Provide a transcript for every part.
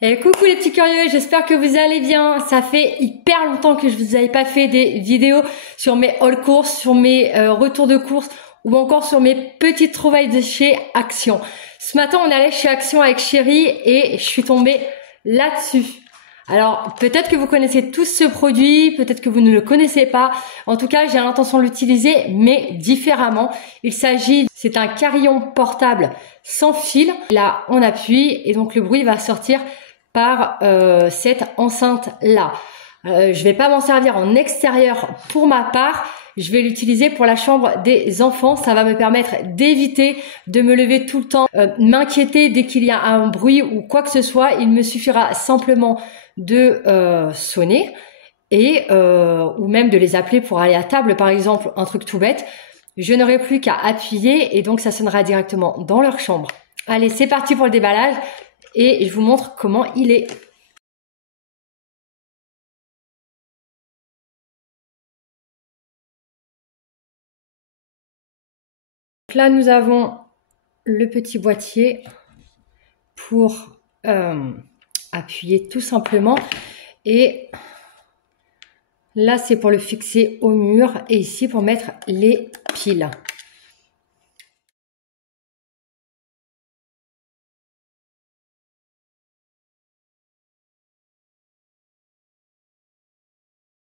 Et coucou les petits curieux, j'espère que vous allez bien. Ça fait hyper longtemps que je vous avais pas fait des vidéos sur mes haul courses, sur mes retours de courses ou encore sur mes petites trouvailles de chez Action. Ce matin, on allait chez Action avec Chérie et je suis tombée là-dessus. Alors, peut-être que vous connaissez tous ce produit, peut-être que vous ne le connaissez pas. En tout cas, j'ai l'intention de l'utiliser, mais différemment. C'est un carillon portable sans fil. Là, on appuie et donc le bruit va sortir par cette enceinte-là. Je vais pas m'en servir en extérieur pour ma part. Je vais l'utiliser pour la chambre des enfants. Ça va me permettre d'éviter de me lever tout le temps, m'inquiéter dès qu'il y a un bruit ou quoi que ce soit. Il me suffira simplement de sonner et ou même de les appeler pour aller à table, par exemple, un truc tout bête. Je n'aurai plus qu'à appuyer et donc ça sonnera directement dans leur chambre. Allez, c'est parti pour le déballage et je vous montre comment il est. Donc là, nous avons le petit boîtier pour appuyer tout simplement. Et là, c'est pour le fixer au mur et ici pour mettre les piles.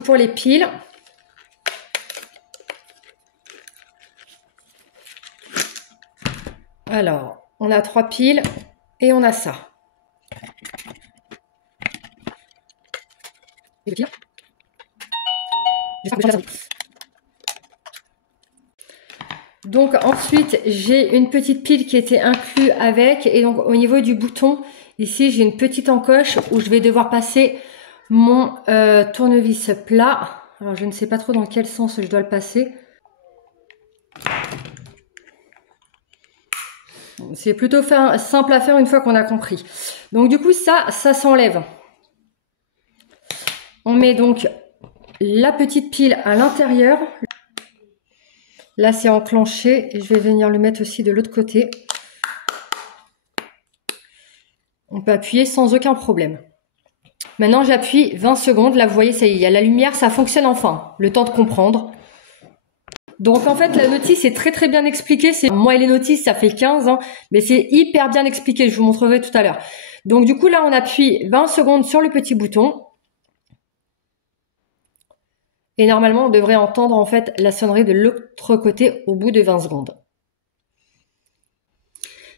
Pour les piles, alors, on a 3 piles et on a ça. Et le pire, donc ensuite, j'ai une petite pile qui était inclue avec et donc au niveau du bouton, ici j'ai une petite encoche où je vais devoir passer mon tournevis plat. Alors je ne sais pas trop dans quel sens je dois le passer. C'est plutôt simple à faire une fois qu'on a compris. Donc du coup ça s'enlève. On met donc la petite pile à l'intérieur. Là c'est enclenché et je vais venir le mettre aussi de l'autre côté. On peut appuyer sans aucun problème. Maintenant j'appuie 20 secondes. Là vous voyez, ça y est, il y a la lumière, ça fonctionne enfin. Le temps de comprendre. Donc en fait la notice est très bien expliquée. Moi et les notices ça fait 15 ans, mais c'est hyper bien expliqué, je vous montrerai tout à l'heure. Donc du coup là on appuie 20 secondes sur le petit bouton. Et normalement on devrait entendre en fait la sonnerie de l'autre côté au bout de 20 secondes.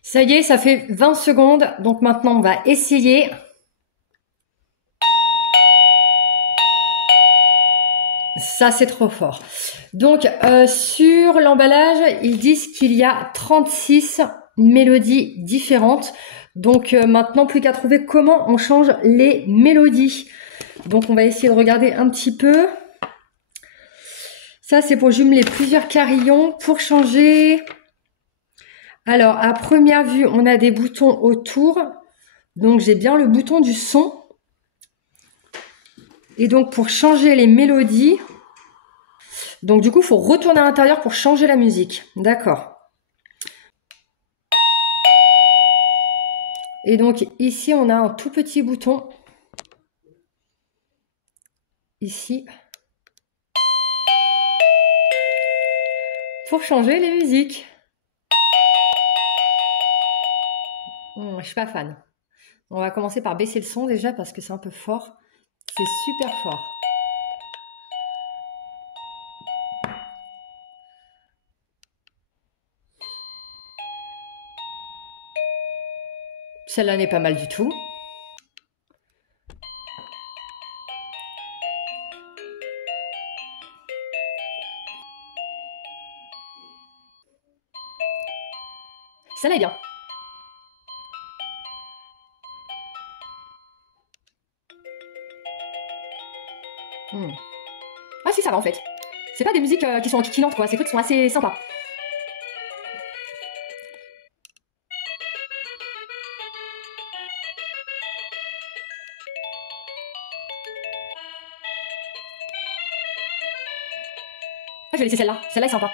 Ça y est, ça fait 20 secondes. Donc maintenant on va essayer. Ça c'est trop fort. Donc sur l'emballage, ils disent qu'il y a 36 mélodies différentes. Donc maintenant plus qu'à trouver comment on change les mélodies. Donc on va essayer de regarder un petit peu. Ça c'est pour jumeler plusieurs carillons. Pour changer, alors à première vue on a des boutons autour. Donc j'ai bien le bouton du son. Et donc pour changer les mélodies, donc du coup, il faut retourner à l'intérieur pour changer la musique. D'accord. Et donc ici, on a un tout petit bouton. Ici. Pour changer les musiques. Je suis pas fan. On va commencer par baisser le son déjà parce que c'est un peu fort. C'est super fort. Celle-là n'est pas mal du tout. Celle-là est bien. Ah si, ça va en fait. C'est pas des musiques qui sont enquiquinantes quoi, ces trucs sont assez sympas. Ah, je vais laisser celle-là. Celle-là est sympa.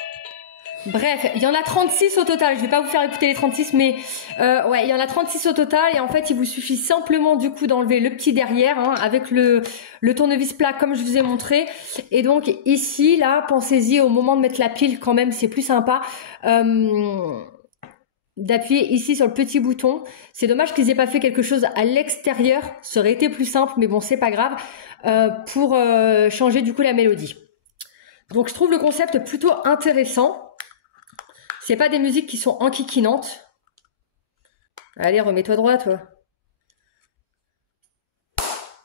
Bref, il y en a 36 au total. Je vais pas vous faire écouter les 36, mais ouais, il y en a 36 au total. Et en fait, il vous suffit simplement du coup d'enlever le petit derrière hein, avec le tournevis plat comme je vous ai montré. Et donc ici, là, pensez-y au moment de mettre la pile quand même, c'est plus sympa. D'appuyer ici sur le petit bouton. C'est dommage qu'ils aient pas fait quelque chose à l'extérieur. Ça aurait été plus simple, mais bon, c'est pas grave. Pour changer du coup la mélodie. Donc je trouve le concept plutôt intéressant. C'est pas des musiques qui sont enquiquinantes. Allez, remets-toi droit, toi.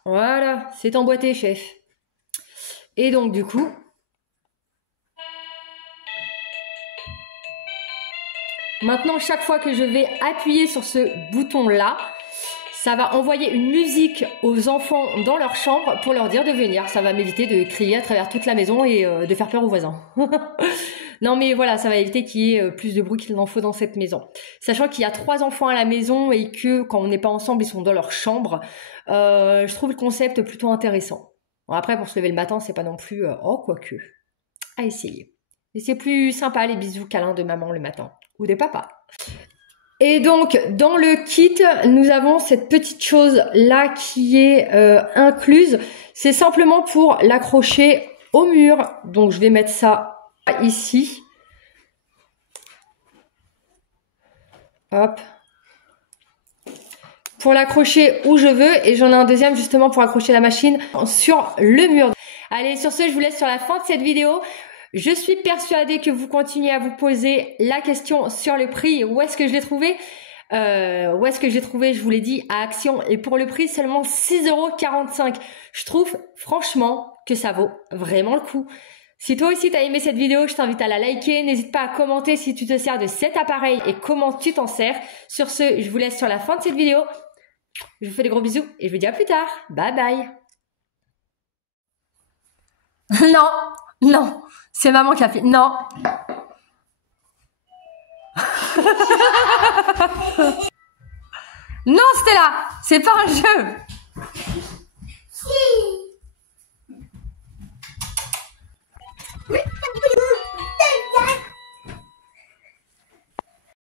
Voilà, c'est emboîté, chef. Et donc du coup, maintenant, chaque fois que je vais appuyer sur ce bouton-là, ça va envoyer une musique aux enfants dans leur chambre pour leur dire de venir. Ça va m'éviter de crier à travers toute la maison et de faire peur aux voisins. Non mais voilà, ça va éviter qu'il y ait plus de bruit qu'il n'en faut dans cette maison. Sachant qu'il y a 3 enfants à la maison et que quand on n'est pas ensemble, ils sont dans leur chambre. Je trouve le concept plutôt intéressant. Bon, après, pour se lever le matin, c'est pas non plus... oh, quoique. À essayer. Mais c'est plus sympa les bisous câlins de maman le matin. Ou des papas. Et donc, dans le kit, nous avons cette petite chose-là qui est incluse. C'est simplement pour l'accrocher au mur. Donc, je vais mettre ça ici. Hop. Pour l'accrocher où je veux. Et j'en ai un deuxième justement pour accrocher la machine sur le mur. Allez, sur ce, je vous laisse sur la fin de cette vidéo. Je suis persuadée que vous continuez à vous poser la question sur le prix. Où est-ce que je l'ai trouvé? Où est-ce que j'ai trouvé? Je vous l'ai dit, à Action. Et pour le prix, seulement 6,45 €. Je trouve franchement que ça vaut vraiment le coup. Si toi aussi t'as aimé cette vidéo, je t'invite à la liker. N'hésite pas à commenter si tu te sers de cet appareil et comment tu t'en sers. Sur ce, je vous laisse sur la fin de cette vidéo. Je vous fais des gros bisous et je vous dis à plus tard. Bye bye. Non, non. C'est maman qui a fait. Non. Non, Stella, c'est pas un jeu.